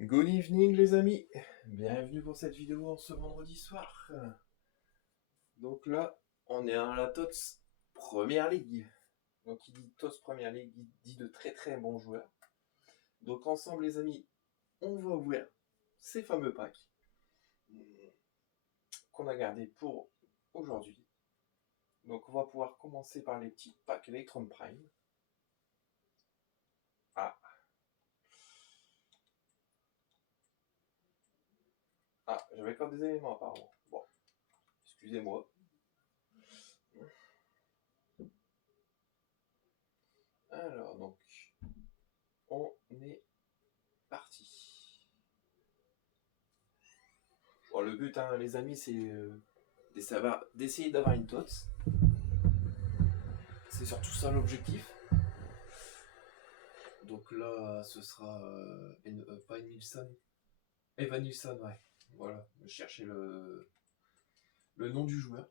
Good evening les amis, bienvenue pour cette vidéo en ce vendredi soir. Donc là, on est à la TOTS Première Ligue. Donc qui dit TOTS Première Ligue dit de très très bons joueurs. Donc ensemble les amis, on va ouvrir ces fameux packs qu'on a gardés pour aujourd'hui. Donc on va pouvoir commencer par les petits packs Electrum Prime. Ah, j'avais encore des éléments apparemment. Bon, excusez-moi. Alors donc, on est parti. Bon, le but, hein, les amis, c'est d'essayer d'avoir une TOTS. C'est surtout ça l'objectif. Donc là, ce sera pas Nilsson. Evan Nilsson, ouais. Voilà, je cherchais le nom du joueur.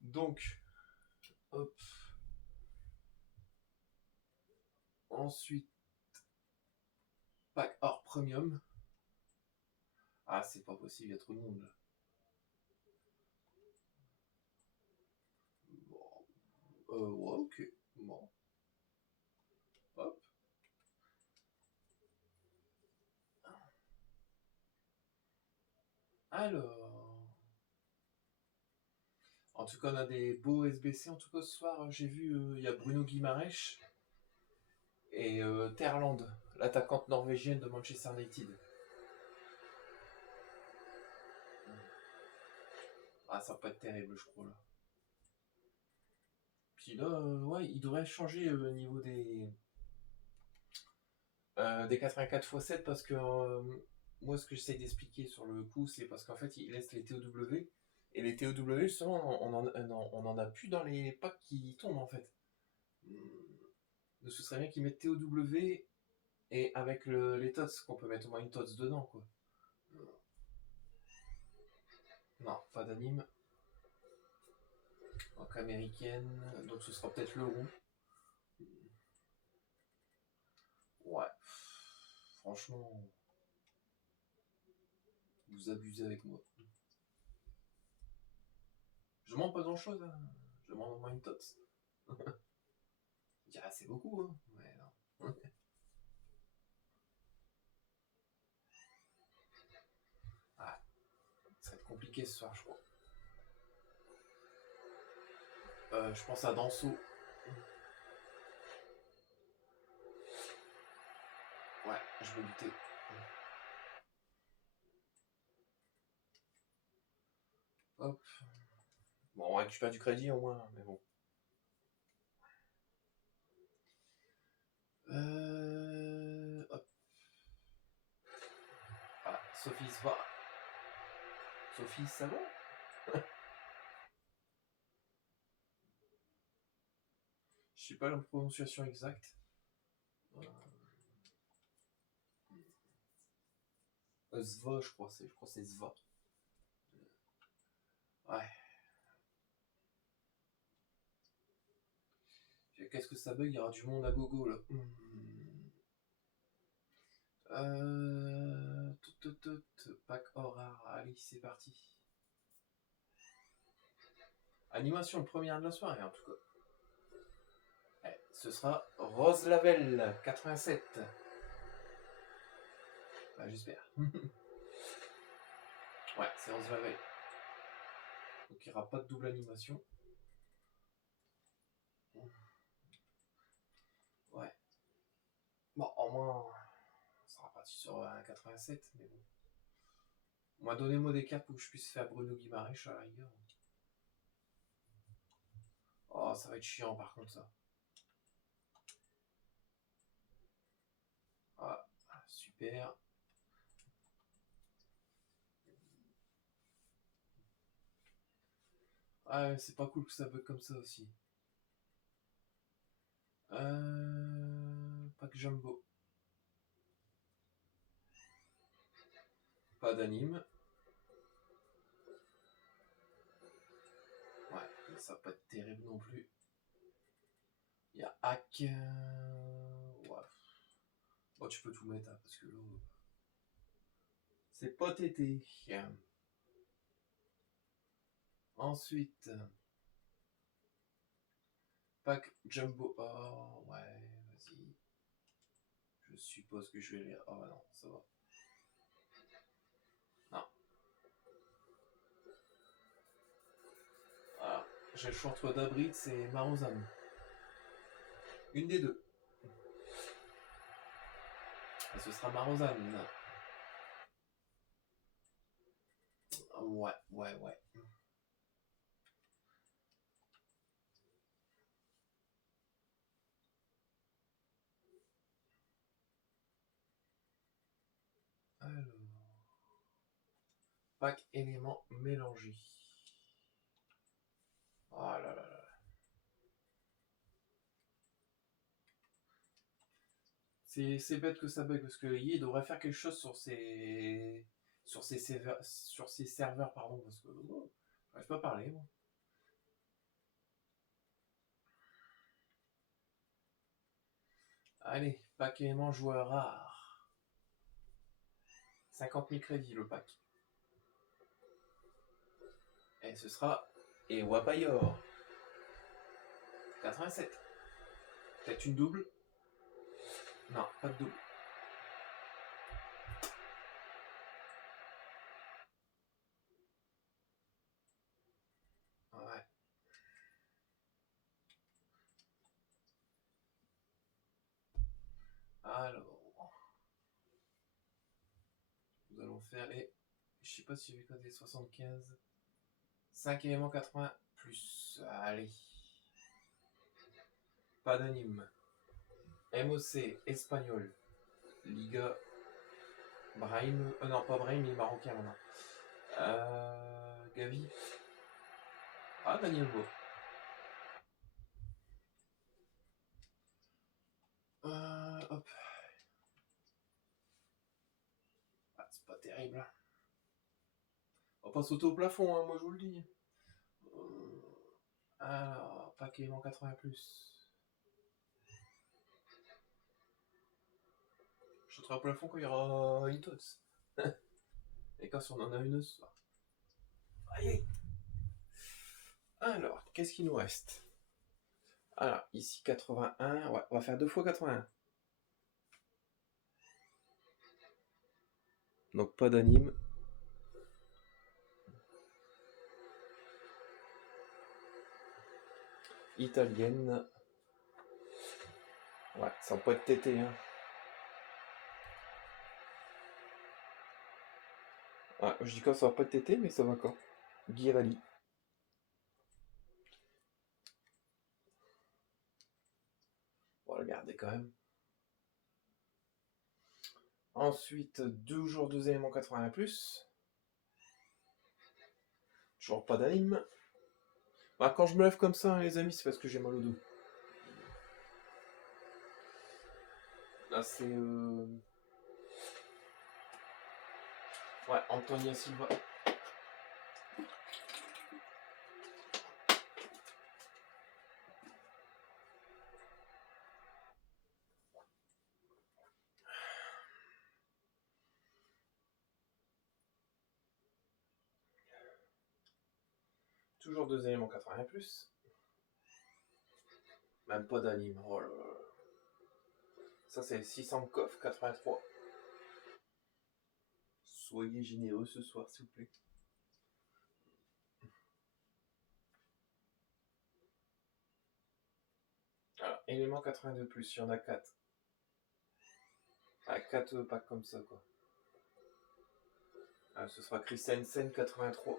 Donc, hop. Ensuite, pack hors premium. Ah, c'est pas possible, il y a trop de monde là. Bon, ouais, ok. Bon. Hop. Alors. En tout cas, on a des beaux SBC. En tout cas, ce soir, j'ai vu, il y a Bruno Guimaraes et Terland, l'attaquante norvégienne de Manchester United. Ah, ça va pas être terrible, je crois, là. Puis là, ouais, il devrait changer au niveau des 84x7 parce que moi, ce que j'essaie d'expliquer sur le coup, c'est parce qu'en fait, il laisse les TOW. Et les TOW, justement, on en a plus dans les packs qui tombent, en fait. Donc, ce serait bien qu'ils mettent TOW et avec les TOTS, qu'on peut mettre au moins une TOTS dedans, quoi. Non, pas d'anime. Donc américaine, donc ce sera peut-être le roux. Ouais. Franchement, vous abusez avec moi. Je mens pas grand chose, hein. Je mens au moins une TOTS. Ah, c'est beaucoup, hein. Ouais, non. Ah, ça va être compliqué ce soir, je crois. Je pense à Danso. Ouais, je me doutais. Hop. Bon, on récupère du crédit au moins, mais bon. Hop. Ah, Sophie Sva. Sophie Savon. Je sais pas la prononciation exacte. Sva, je crois que c'est Sva. Ouais. Qu'est-ce que ça bug? Il y aura du monde à gogo là. Pack Aura. Allez, c'est parti. Animation première de la soirée en tout cas. Allez, ce sera Rose Lavelle 87. Bah, j'espère. Ouais, c'est Rose Lavelle. Donc il n'y aura pas de double animation. Ouais. Bon, au moins, on sera parti sur un 87, mais bon. Moi, donnez-moi des cartes pour que je puisse faire Bruno Guimaraes à la rigueur. Oh, ça va être chiant par contre ça. Ah, super. Ah, c'est pas cool que ça bug comme ça aussi. Pack Jumbo. Pas d'anime. Ouais, ça va pas être terrible non plus. Il y a Hack. Ouais. Bon, tu peux tout mettre, hein, parce que là. C'est pas tété. Ensuite, pack Jumbo. Oh, ouais, vas-y. Je suppose que je vais lire. Oh non, ça va. Non. Voilà. J'ai le choix entre Dabrit et Marozam. Une des deux. Et ce sera Marozam. Ouais, ouais, ouais. Alors. Pack éléments mélangés. Oh là là là. C'est bête que ça bug parce que il devrait faire quelque chose sur ses serveurs pardon parce que j'arrive pas à parler moi. Allez, pack élément joueur rare. 50 000 crédits le pack. Et ce sera Wapayor. 87. Peut-être une double. Non, pas de double. Ouais. Alors. Nous allons faire les. Je sais pas si j'ai codé 75. 5 éléments 80 plus. Allez. Pas d'anime. MOC, espagnol. Liga. Brahim. Non, pas Brahim, il est marocain maintenant. Gavi. Ah, Daniel Beau. Hop. Ah, c'est pas terrible. On va pas sauter au plafond, hein, moi je vous le dis. Alors, paquet 80 plus. Je sauterai au plafond quand il y aura une tox. Et quand on en a une ce soir. Aïe aïe. Alors, qu'est-ce qu'il nous reste? Alors, ici 81. Ouais, on va faire 2 fois 81. Donc pas d'anime. Italienne. Ouais, ça va pas être tété. Hein. Ouais, je dis quand ça va pas être tété, mais ça va quand. Guirali. On va le garder quand même. Ensuite, 2 jours 2 éléments 81 plus. Toujours pas d'anime. Bah, quand je me lève comme ça, les amis, c'est parce que j'ai mal au dos. Là, c'est. Ouais, Antonia Silva. Toujours 2 éléments 81 plus. Même pas d'anime. Oh là là. Ça, c'est 600 coff 83. Soyez généreux ce soir, s'il vous plaît. Alors, élément 82 plus, il y en a 4. Ah, 4 packs comme ça, quoi. Ah, ce sera Christensen 83.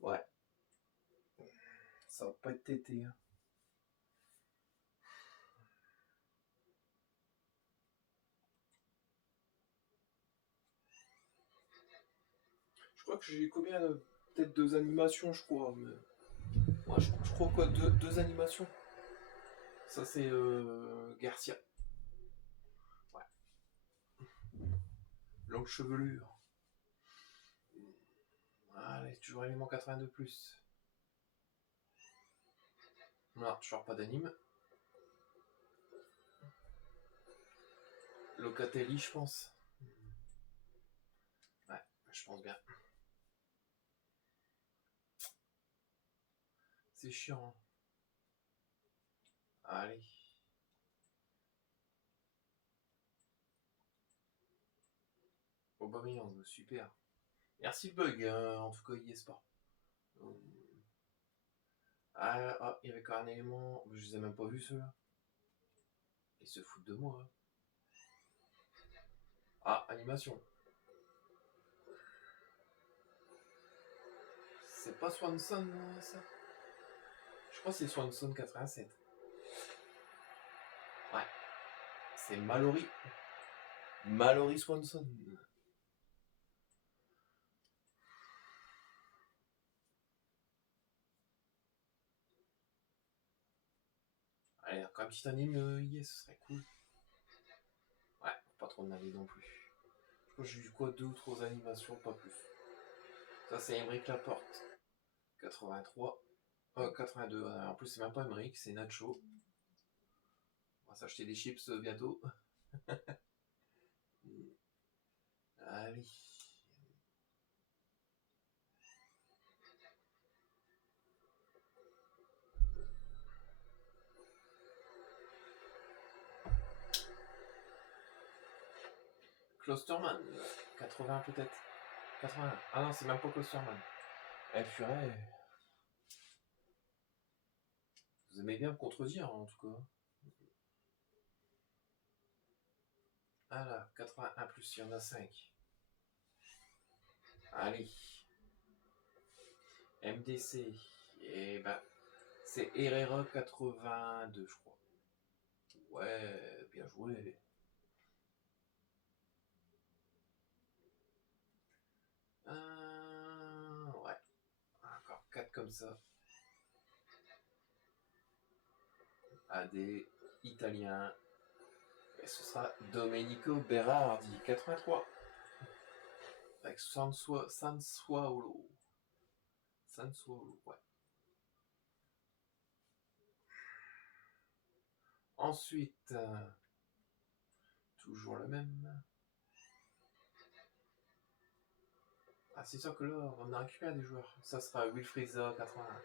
Ouais. Ça va pas être tété. Hein. Je crois que j'ai combien peut-être 2 animations, je crois. Mais... Ouais, je crois quoi, 2 animations. Ça, c'est Garcia. Ouais. Longue chevelure. Allez, toujours élément 82 plus. Non, toujours pas d'anime. Locatelli, je pense. Je pense bien. C'est chiant. Hein. Allez. Aubameyang, super. Merci le bug, en tout cas, eSport. Ah, il y avait quand même un élément. Je les ai même pas vus ceux-là. Ils se foutent de moi. Hein. Ah, animation. C'est pas Swanson, ça? Je crois que c'est Swanson 87. Ouais. C'est Mallory. Mallory Swanson. Allez, quand un petit anime, yes, ce serait cool. Ouais, pas trop de navis non plus. Je crois que j'ai eu quoi, 2 ou 3 animations, pas plus. Ça, c'est Emmerich Laporte. 83. 82. En plus, c'est même pas Emmerich, c'est Nacho. On va s'acheter des chips bientôt. Allez. Klosterman. 80 peut-être. 81. Ah non, c'est même pas Klosterman. Eh purée. Vous aimez bien me contredire, en tout cas. Ah là, 81 plus, il y en a 5. Allez. MDC. Et ben, c'est Herrera 82, je crois. Ouais, bien joué. Ouais. Encore 4 comme ça. AD, italien. Et ce sera Domenico Berardi, 83. Avec Sansuolo. Sansuolo, ouais. Ensuite, toujours le même. Ah, c'est sûr que là, on a récupéré des joueurs. Ça sera Wilfrieda, 81.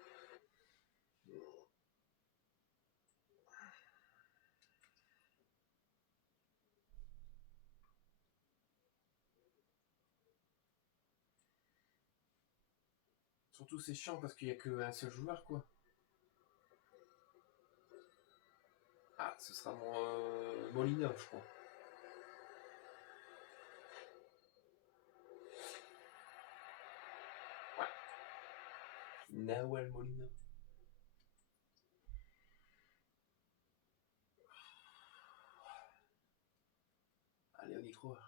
Surtout, c'est chiant parce qu'il n'y a qu'un seul joueur, quoi. Ah, ce sera mon Molina, je crois. Ouais. Nahuel Molina. Allez, on y croit.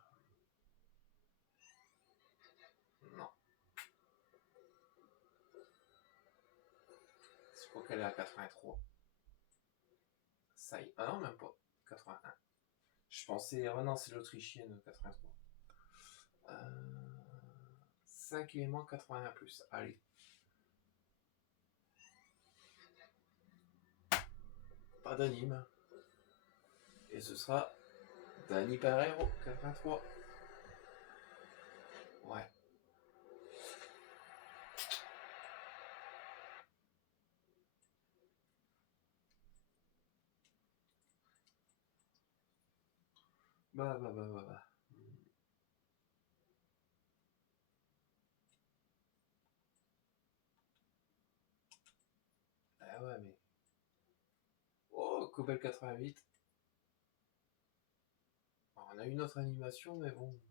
Non. Je crois qu'elle est à 83. Ça y est. Ah non, même pas. 81. Je pensais. Oh non, c'est l'Autrichienne, 83. 5 éléments, 81 plus. Allez. Pas d'anime. Et ce sera Dani Pereiro, 83. Ouais. Bah. Ah ouais, mais. Oh, Cobel 88. Alors, on a une autre animation, mais bon.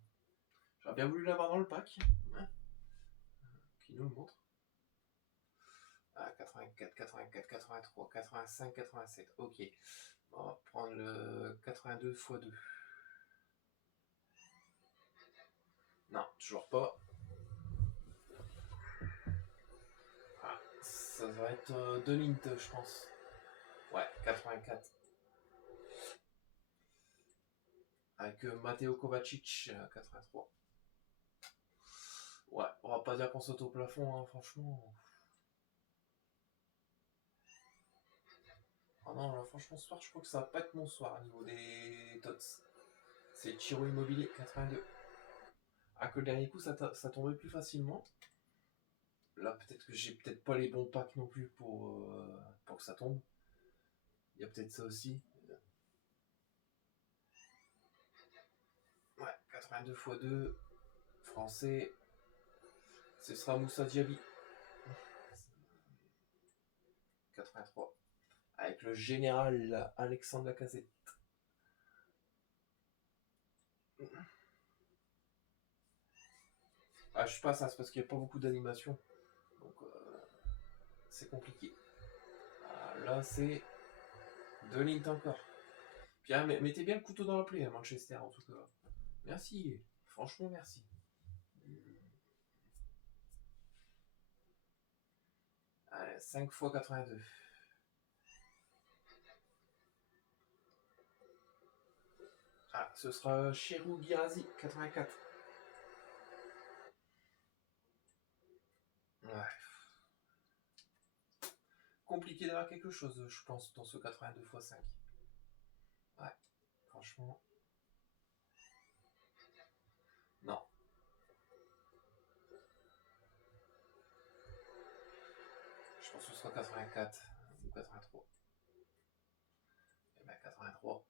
J'aurais bien voulu l'avoir dans le pack. Hein, qui nous le montre. Ah, 84, 84, 83, 85, 87. Ok. On va prendre le 82 x 2. Non, toujours pas. Ah, ça va être de l'Int, je pense. Ouais, 84. Avec Matteo Kovacic, 83. Ouais, on va pas dire qu'on saute au plafond, hein, franchement. Ah non, là, franchement, ce soir, je crois que ça va pas être mon soir au niveau des tots. C'est Chiro Immobilier, 82. Ah, que le dernier coup, ça tombait plus facilement. Là, peut-être que j'ai peut-être pas les bons packs non plus pour que ça tombe. Il y a peut-être ça aussi. Ouais, 82 x 2, français. Ce sera Moussa Diaby. 83. Avec le général Alexandre Lacazette. Ah, je passe, c'est parce qu'il n'y a pas beaucoup d'animation. Donc, c'est compliqué. Ah, là, c'est de l'int encore. Bien, mettez bien le couteau dans la plaie à Manchester, en tout cas. Merci. Franchement, merci. Allez, 5 x 82. Ah, ce sera Cherou Guirazi, 84. Ouais. Compliqué d'avoir quelque chose, je pense, dans ce 82 x 5. Ouais, franchement. Non. Je pense que ce sera 84 ou 83. Et bien 83.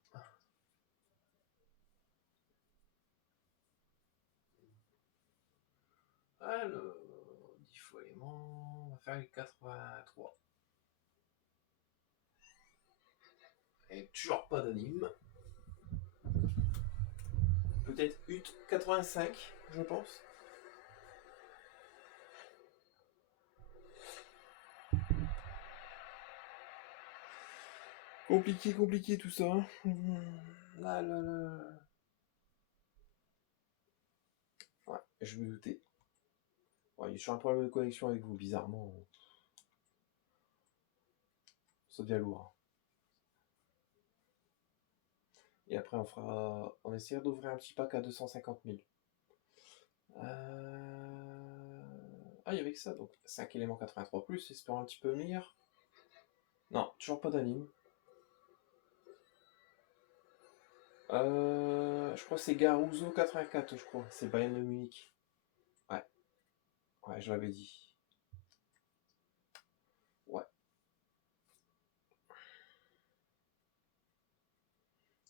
Alors, 10 fois aimant, on va faire les 83. Et toujours pas d'anime. Peut-être UT 85, je pense. Compliqué tout ça. Là, là, là. Ouais, je me doutais. Ouais, je suis un problème de connexion avec vous, bizarrement. Ça devient lourd. Et après, on essaiera d'ouvrir un petit pack à 250 000. Ah, il y avait que ça, donc 5 éléments 83+, espérons un petit peu meilleur. Non, toujours pas d'anime. Je crois que c'est Garuzo 84, je crois. C'est Bayern de Munich. Ouais. Ouais, je l'avais dit. Ouais.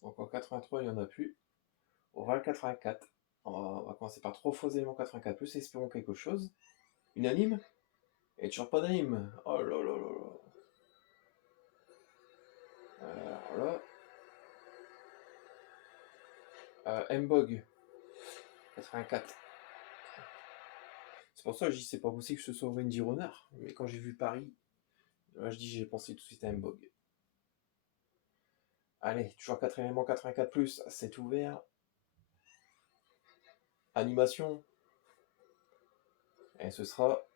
Donc en 83, il n'y en a plus. On va le 84. On va commencer par 3 faux éléments 84+, espérons quelque chose. Une anime. Et toujours pas d'anime. Oh là là là là. Alors là. Mbog. 84. C'est pour ça que je dis c'est pas possible que ce soit Wendy Renard. Mais quand j'ai vu Paris, là je dis j'ai pensé tout de suite à Mbog. Allez, toujours 4 éléments 84+, c'est ouvert. Animation. Et ce sera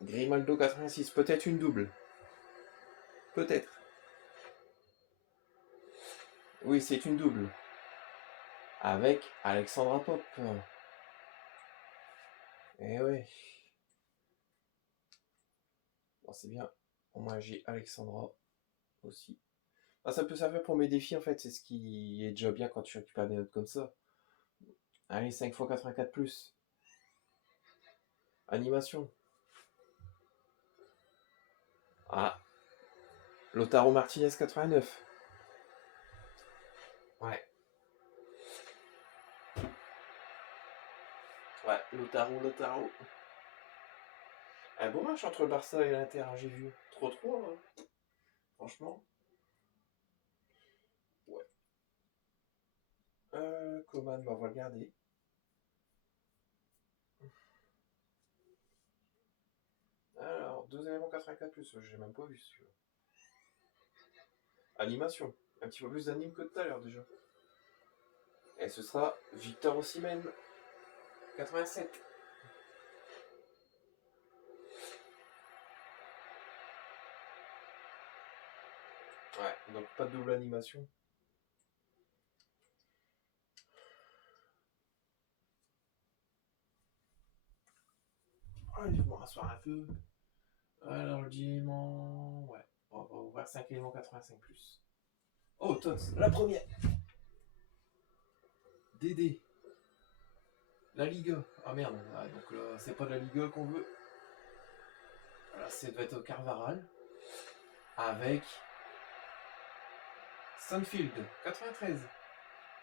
Grimaldo 86, peut-être une double. Peut-être. Oui, c'est une double. Avec Alexandra Pop. Eh ouais. Bon, c'est bien. Au moins j'ai Alexandra aussi. Ah, ça peut servir pour mes défis en fait, c'est ce qui est déjà bien quand tu récupères des notes comme ça. Allez, 5 x 84+. Animation. Ah. Lautaro Martinez 89. Ouais. Ouais, Lautaro. Un beau match entre le Barça et l'Inter, j'ai vu. Trop, hein. Franchement. Ouais. Coman, on va regarder. Alors, 2 éléments 84+, j'ai même pas vu celui-là. Animation. Un petit peu plus d'anime que tout à l'heure déjà. Et ce sera Victor Osimhen. 87. Ouais, donc pas de double animation. Allez, je vais me rasseoir un peu. Alors, le diamant. Ouais, on va ouvrir 5 éléments 85+. Oh, Tots, la première. Dédé. La Liga. Ah merde, ah, donc là, c'est pas de la Liga qu'on veut. Là, ça doit être au Carvaral. Avec Sunfield, 93.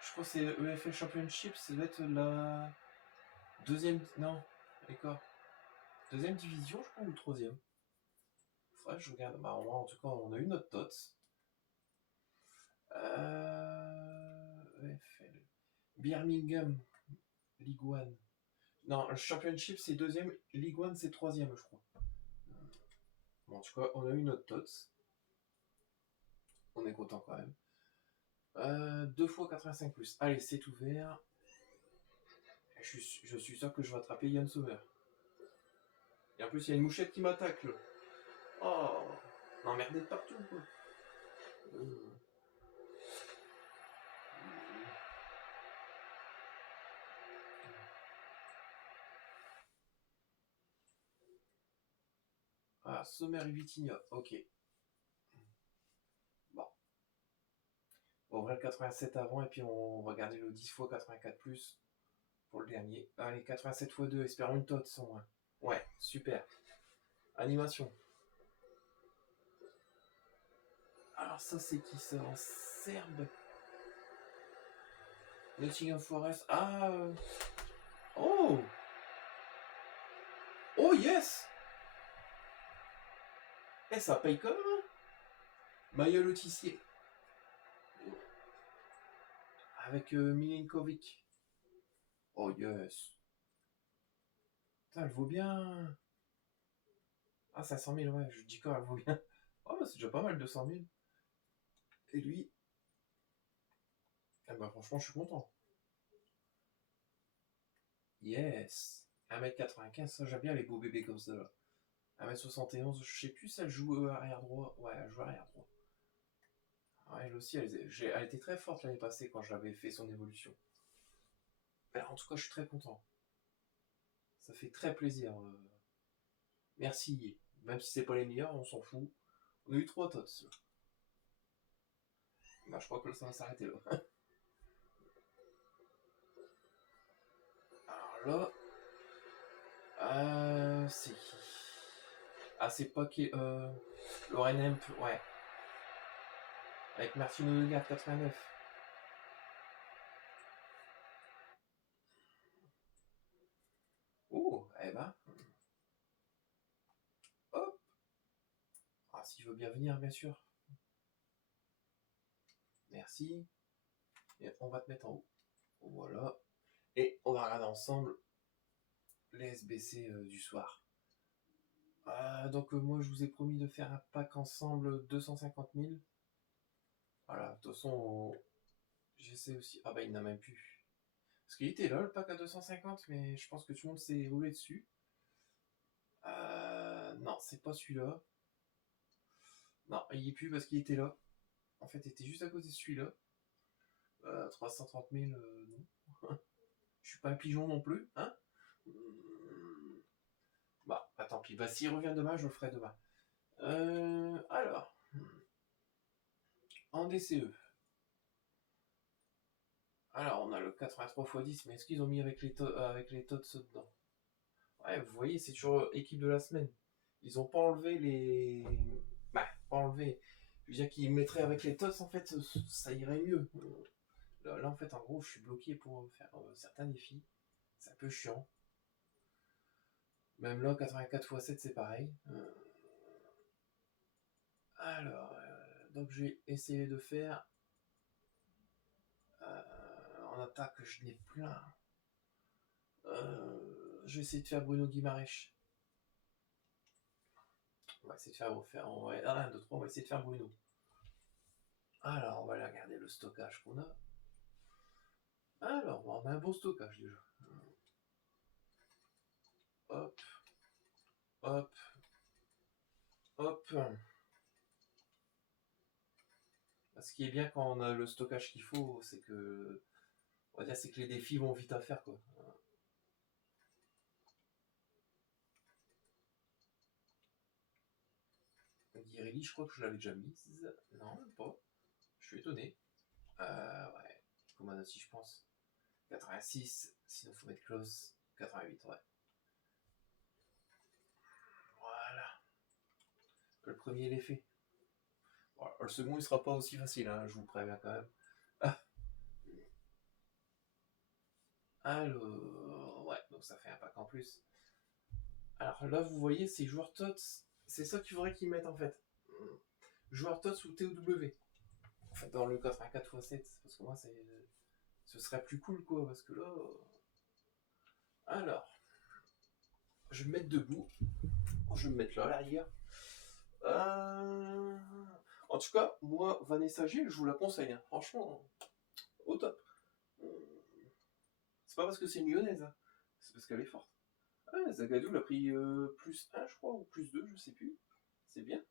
Je crois que c'est EFL Championship, ça doit être la deuxième. Non, d'accord. Deuxième division, je crois, ou troisième. Faudrait que je regarde. Bah, en tout cas, on a eu notre TOTS. EFL. Birmingham, League One. Non, le Championship c'est deuxième, League One c'est troisième, je crois. Bon, en tout cas, on a eu notre TOTS. On est content quand même. 2 fois 85 plus. Allez, c'est ouvert. Je suis sûr que je vais attraper Yann Sommer. Et en plus, il y a une mouchette qui m'attaque là. Oh, m'emmerdez de partout quoi. Euh, Ah, Sommer et Vitinha, ok. Bon. On va le 87 avant et puis on va garder le 10 fois 84 plus pour le dernier. Allez, 87 fois 2, espérons une TOTS au moins. Ouais, super. Animation. Alors ça c'est qui ça en Serbe? Nottingham Forest. Ah oh. Oh yes. Eh ça paye quand même hein. Maillot Lotissier. Avec Milinkovic. Oh yes. Putain, elle vaut bien. Ah 500 000 ouais, je dis quand elle vaut bien. Oh bah c'est déjà pas mal 200 000. Et lui. Eh bah franchement je suis content. Yes. 1m95, ça j'aime bien les beaux bébés comme ça là. 1m71, je sais plus si elle joue arrière droit. Ouais, elle joue arrière droit. Ouais, elle aussi, elle était très forte l'année passée quand j'avais fait son évolution. Ben, en tout cas, je suis très content. Ça fait très plaisir. Merci. Même si c'est pas les meilleurs, on s'en fout. On a eu 3 tots. Ben, je crois que ça va s'arrêter là. Alors là, c'est qui? Ah, c'est pas qui. Lauren Hemp, ouais. Avec Martin Odegaard 89. Oh, eh ben. Hop. Ah, s'il veut bien venir, bien sûr. Merci. Et on va te mettre en haut. Voilà. Et on va regarder ensemble les SBC du soir. Donc moi je vous ai promis de faire un pack ensemble 250 000. Voilà, de toute façon j'essaie aussi. Ah bah il n'a même plus. Parce qu'il était là le pack à 250 mais je pense que tout le monde s'est roulé dessus. Non, c'est pas celui-là. Non, il y est plus parce qu'il était là. En fait, il était juste à côté de celui-là. 330 000, non. Je suis pas un pigeon non plus, hein. Bah, tant pis. Bah, s'il revient demain, je le ferai demain. Alors, en DCE. Alors, on a le 83 x 10, mais est-ce qu'ils ont mis avec avec les tots dedans? Ouais, vous voyez, c'est toujours équipe de la semaine. Ils ont pas enlevé les. Bah, pas enlevé. Je veux dire qu'ils mettraient avec les tots, en fait, ça irait mieux. Là, en fait, en gros, je suis bloqué pour faire certains défis. C'est un peu chiant. Même là, 84 x 7, c'est pareil. Alors, donc j'ai essayé de faire. En attaque, je n'ai plein. Je vais essayer de faire Bruno Guimaraes. On va essayer de faire 1, 2, 3, on va essayer de faire Bruno. Alors, on va aller regarder le stockage qu'on a. Alors, on a un bon stockage déjà. Hop, hop, hop. Ce qui est bien quand on a le stockage qu'il faut, c'est que. On va dire, c'est que les défis vont vite à faire, quoi. Guirelli, je crois que je l'avais déjà mise. Non, même pas. Je suis étonné. Ouais. Comanasi, je pense. 86, sinon faut mettre close. 88, ouais. Voilà. Le premier, il est fait. Bon, le second, il sera pas aussi facile, hein, je vous préviens quand même. Ah. Alors, ouais, donc ça fait un pack en plus. Alors là, vous voyez, ces joueurs TOTS, c'est ça qu'il faudrait qu'ils mettent en fait. Joueurs TOTS ou TOW. En fait, dans le 84x7, parce que moi, ce serait plus cool, quoi, parce que là... Alors, je vais me mettre debout. Je vais me mettre là, à l'arrière. En tout cas, moi, Vanessa Gilles, je vous la conseille. Hein. Franchement, au top. C'est pas parce que c'est une lyonnaise, hein. C'est parce qu'elle est forte. Ah, Zagadou l'a pris plus 1, je crois, ou plus 2, je sais plus. C'est bien.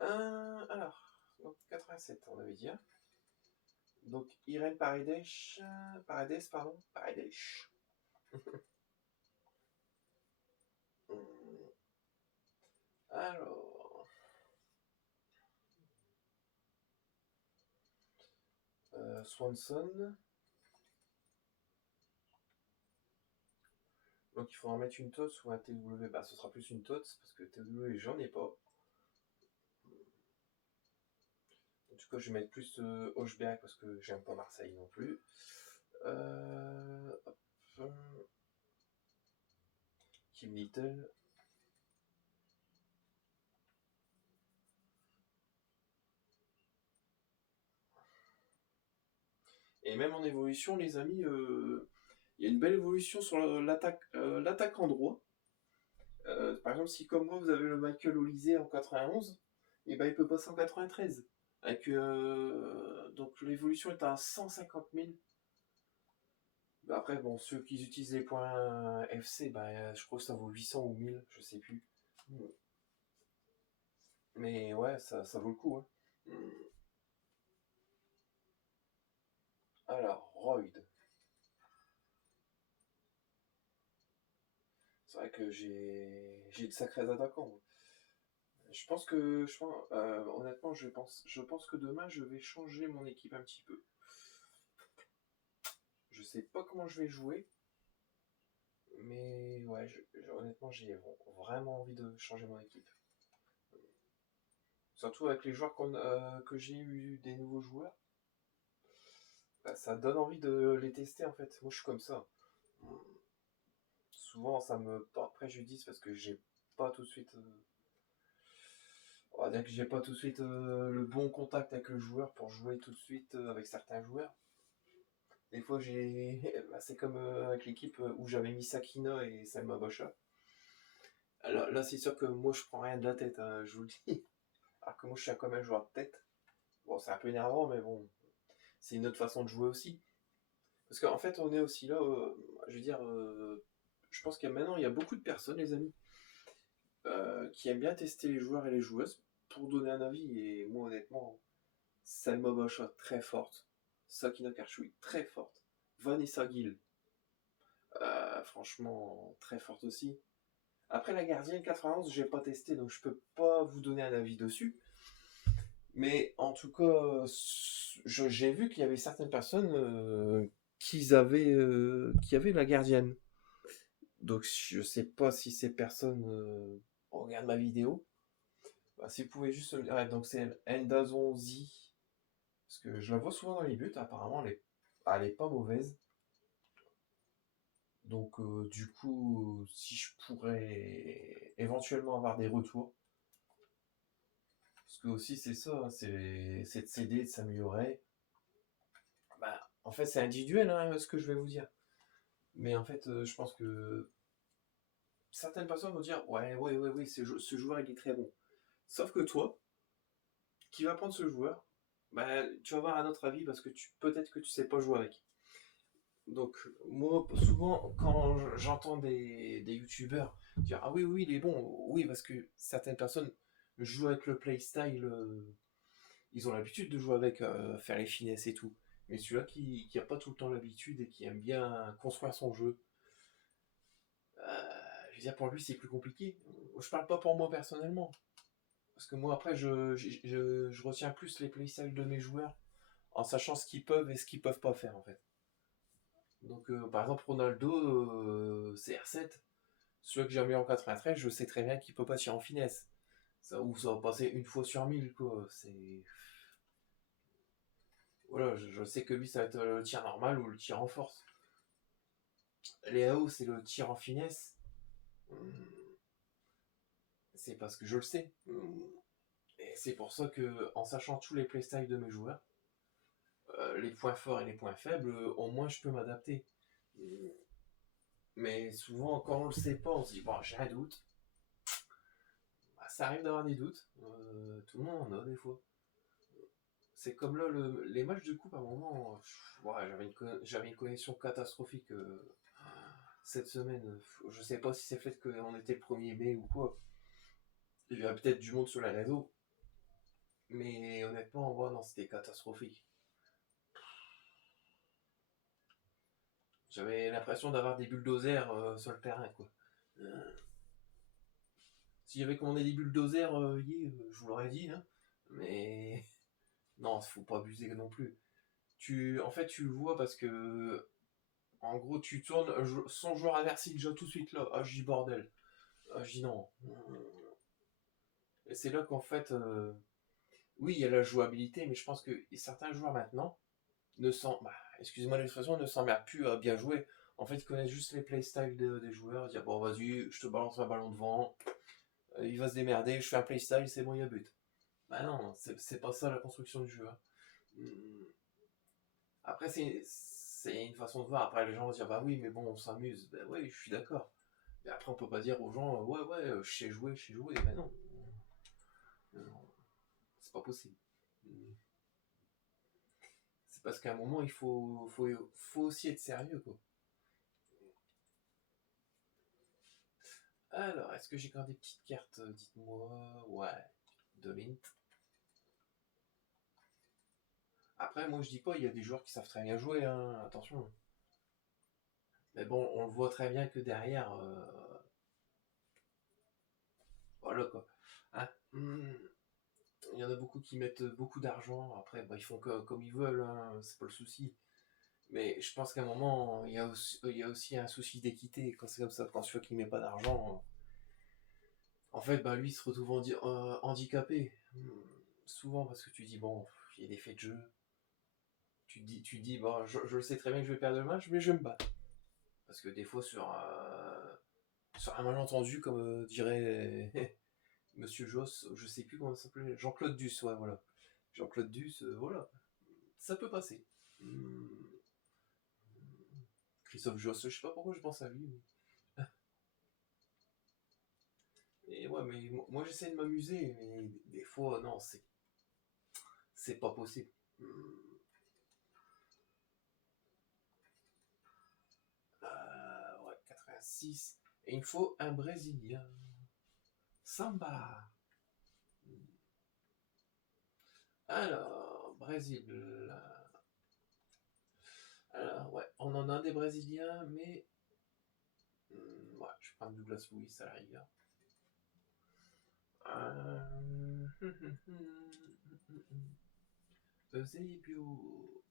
Alors, donc 87, on avait dit. Hein. Donc, Irène Paredes, pardon. Paredes. Alors... Swanson. Donc il faudra mettre une TOTS ou un TW. Bah ce sera plus une TOTS parce que TW j'en ai pas. En tout cas je vais mettre plus Hochberg parce que j'aime pas Marseille non plus. Hop. Kim Little. Et même en évolution les amis, il y a une belle évolution sur l'attaque en droit. Par exemple, si comme moi vous avez le Michael Olysée en 91, et ben il peut passer en 93. Avec, donc l'évolution est à 150 000. Bah, après, bon, ceux qui utilisent les points FC, bah, je crois que ça vaut 800 ou 1000, je sais plus. Mais ouais, ça vaut le coup. Hein. Alors, Royd. C'est vrai que j'ai de sacrés attaquants. Je pense que, honnêtement, je pense que demain, je vais changer mon équipe un petit peu. Je sais pas comment je vais jouer, mais ouais, honnêtement, j'ai vraiment envie de changer mon équipe. Surtout avec les joueurs que j'ai eu, des nouveaux joueurs, bah, ça donne envie de les tester en fait. Moi, je suis comme ça. Souvent, ça me porte préjudice parce que j'ai pas tout de suite. On va dire que j'ai pas tout de suite le bon contact avec le joueur pour jouer tout de suite avec certains joueurs. Des fois, bah, c'est comme avec l'équipe où j'avais mis Sakina et Selma Bocha. Alors là, c'est sûr que moi, je prends rien de la tête, hein, je vous le dis. Alors que moi, je suis quand même un joueur de tête. Bon, c'est un peu énervant, mais bon, c'est une autre façon de jouer aussi. Parce qu'en fait, on est aussi là, je veux dire, je pense qu'il y a maintenant, il y a beaucoup de personnes, les amis, qui aiment bien tester les joueurs et les joueuses pour donner un avis. Et moi, honnêtement, Salma Bacha, très forte. Sakina Karchoui, très forte. Vanessa Gill, franchement, très forte aussi. Après, la gardienne 91, j'ai pas testé, donc je peux pas vous donner un avis dessus. Mais en tout cas, j'ai vu qu'il y avait certaines personnes qui avaient la gardienne. Donc je sais pas si ces personnes regardent ma vidéo. Bah, si vous pouvez juste me dire, ouais, donc c'est Endazonzi. Parce que je la vois souvent dans les buts, apparemment elle est pas mauvaise. Donc du coup, si je pourrais éventuellement avoir des retours. Parce que aussi c'est ça, hein, c'est de s'aider, de s'améliorer. Bah, en fait c'est individuel hein, ce que je vais vous dire. Mais en fait je pense que certaines personnes vont dire ouais, ce joueur il est très bon. Sauf que toi, qui va prendre ce joueur, bah, tu vas avoir un autre avis parce que peut-être que tu sais pas jouer avec. Donc moi souvent quand j'entends des youtubeurs dire ah oui oui il est bon, oui parce que certaines personnes jouent avec le playstyle, ils ont l'habitude de jouer avec, faire les finesses et tout. Mais celui-là qui a pas tout le temps l'habitude et qui aime bien construire son jeu, je veux dire pour lui c'est plus compliqué. Je parle pas pour moi personnellement. Parce que moi après je retiens plus les playstyles de mes joueurs en sachant ce qu'ils peuvent et ce qu'ils peuvent pas faire en fait. Donc par exemple Ronaldo, CR7, celui que j'ai mis en 93, je sais très bien qu'il peut pas tirer en finesse. Ça, ou ça va passer une fois sur 1000 quoi. C'est. Voilà, je sais que lui ça va être le tir normal ou le tir en force. Les AO c'est le tir en finesse. C'est parce que je le sais. Et c'est pour ça que, en sachant tous les playstyles de mes joueurs, les points forts et les points faibles, au moins je peux m'adapter. Mais souvent, quand on le sait pas, on se dit, bon, j'ai un doute. Bah, ça arrive d'avoir des doutes. Tout le monde en a des fois. C'est comme là, les matchs de coupe, à un moment, ouais, j'avais une connexion catastrophique cette semaine. Je sais pas si c'est fait qu'on était le 1er mai ou quoi. Il y avait peut-être du monde sur les réseaux. Mais honnêtement, ouais, non, c'était catastrophique. J'avais l'impression d'avoir des bulldozers sur le terrain, quoi. Euh, Si j'avais commandé des bulldozers, je vous l'aurais dit, hein. Mais non, faut pas abuser non plus. En fait, tu le vois parce que, en gros, tu tournes, son joueur inversé déjà tout de suite là. Ah, je dis bordel. Ah, je dis non. Et c'est là qu'en fait, oui, il y a la jouabilité, mais je pense que certains joueurs maintenant excusez-moi l'expression, ne s'emmerdent plus à bien jouer. En fait, ils connaissent juste les playstyles des joueurs. Ils disent, bon, vas-y, je te balance un ballon devant, il va se démerder, je fais un playstyle, c'est bon, il y a but. Bah non, c'est pas ça la construction du jeu. Hein. Hum. Après, c'est une façon de voir. Après, les gens vont dire, bah oui, mais bon, on s'amuse. Bah oui, je suis d'accord. Mais après, on peut pas dire aux gens, ouais, ouais, je sais jouer. Mais non, non, c'est pas possible. Hum. C'est parce qu'à un moment, faut aussi être sérieux, quoi. Alors, est-ce que j'ai encore des petites cartes dites-moi. Ouais, de Mint. Après, moi, je dis pas, il y a des joueurs qui savent très bien jouer, hein, attention. Mais bon, on le voit très bien que derrière, voilà quoi. Hein, il y en a beaucoup qui mettent beaucoup d'argent. Après, bah, ils font comme ils veulent, hein, c'est pas le souci. Mais je pense qu'à un moment, il y a aussi un souci d'équité. Quand c'est comme ça, quand tu vois qu'il met pas d'argent, en fait, bah, lui il se retrouve handicapé. Souvent parce que tu dis, bon, il y a des faits de jeu. Tu dis bon, je sais très bien que je vais perdre le match, mais je vais me battre. Parce que des fois, sur un malentendu, comme dirait Monsieur Joss, je sais plus comment ça s'appelait, Jean-Claude Duss, ouais, voilà. Jean-Claude Duss, voilà. Ça peut passer. Hmm. Christophe Joss, je sais pas pourquoi je pense à lui. Et ouais, mais moi j'essaie de m'amuser, mais des fois, non, c'est pas possible. Ouais, 86. Et il me faut un Brésilien. Samba. Alors, Brésil. Alors, ouais, on en a des Brésiliens, mais. Ouais, je vais prendre Douglas Lewis à la rigueur. Eusebio.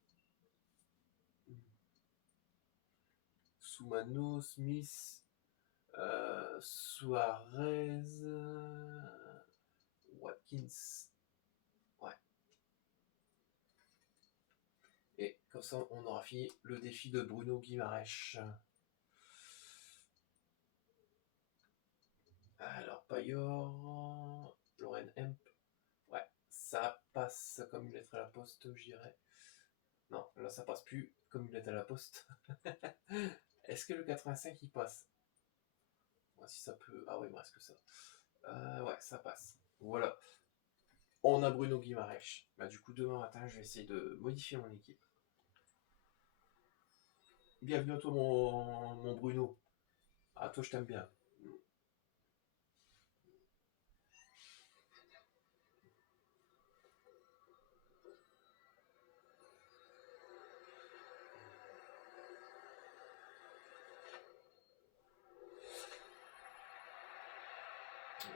Soumano, Smith, Suarez, Watkins. Ouais. Et comme ça, on aura fini le défi de Bruno Guimaraes. Alors, Payor, Lauren Hemp. Ouais, ça passe comme une lettre à la poste, je dirais. Non, là ça passe plus comme une lettre à la poste. Est-ce que le 85 il passe? Moi, si ça peut. Ah oui, il me reste que ça. Ouais, ça passe. Voilà. On a Bruno Guimaraes. Bah, du coup, demain matin, je vais essayer de modifier mon équipe. Bienvenue à toi, mon Bruno. Ah, toi, je t'aime bien.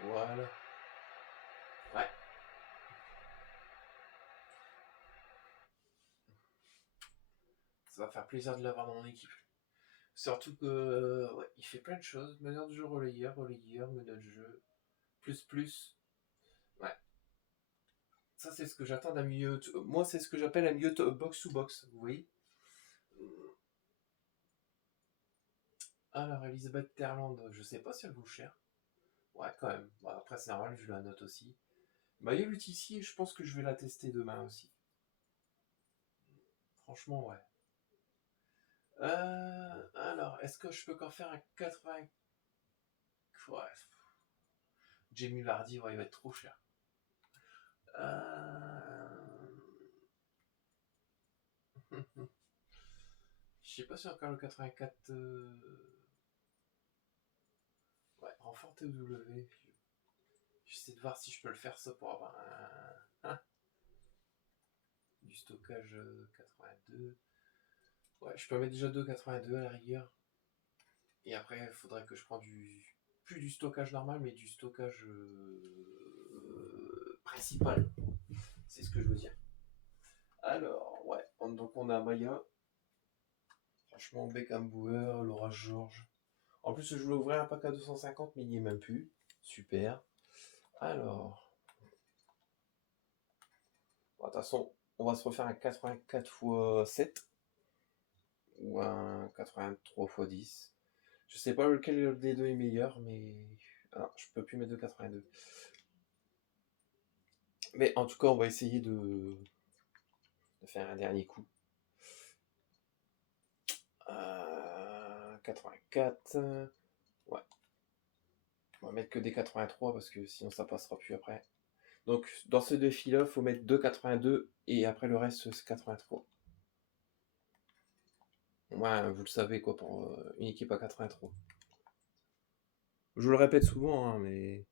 Voilà. Ouais. va faire plaisir de l'avoir dans mon équipe. Surtout que ouais, il fait plein de choses. Meneur de jeu, relayeur, meneur de jeu, plus. Ouais. Ça, c'est ce que j'attends d'un milieu. Moi, c'est ce que j'appelle un milieu box to box. Vous voyez. Alors, Elisabeth Terland, je sais pas si elle vaut cher. Ouais, quand même. Bon, après, c'est normal, je la note aussi. Maillot Lutissier, je pense que je vais la tester demain aussi. Franchement, ouais. Alors, est-ce que je peux qu'en faire un 80. Ouais. Jamie Vardy, ouais, il va être trop cher. Je sais pas si encore le 84. Ouais, renfort TW. J'essaie de voir si je peux le faire ça pour avoir du stockage 82. Ouais, je peux mettre déjà 2,82 à la rigueur. Et après, il faudrait que je prenne plus du stockage normal, mais du stockage principal. C'est ce que je veux dire. Alors, ouais. Donc on a Maya. Franchement, Beckham Bauer, Laura Georges. En plus, je voulais ouvrir un pack à 250, mais il n'y est même plus. Super. Alors. Bon, de toute façon, on va se refaire un 84 x 7. Ou un 83 x 10. Je sais pas lequel des deux est meilleur, mais. Ah, je peux plus mettre de 82. Mais en tout cas, on va essayer de faire un dernier coup. 84. Ouais. On va mettre que des 83 parce que sinon ça passera plus après. Donc dans ce défi-là, il faut mettre 2,82 et après le reste c'est 83. Ouais, vous le savez quoi pour une équipe à 83. Je le répète souvent, hein, mais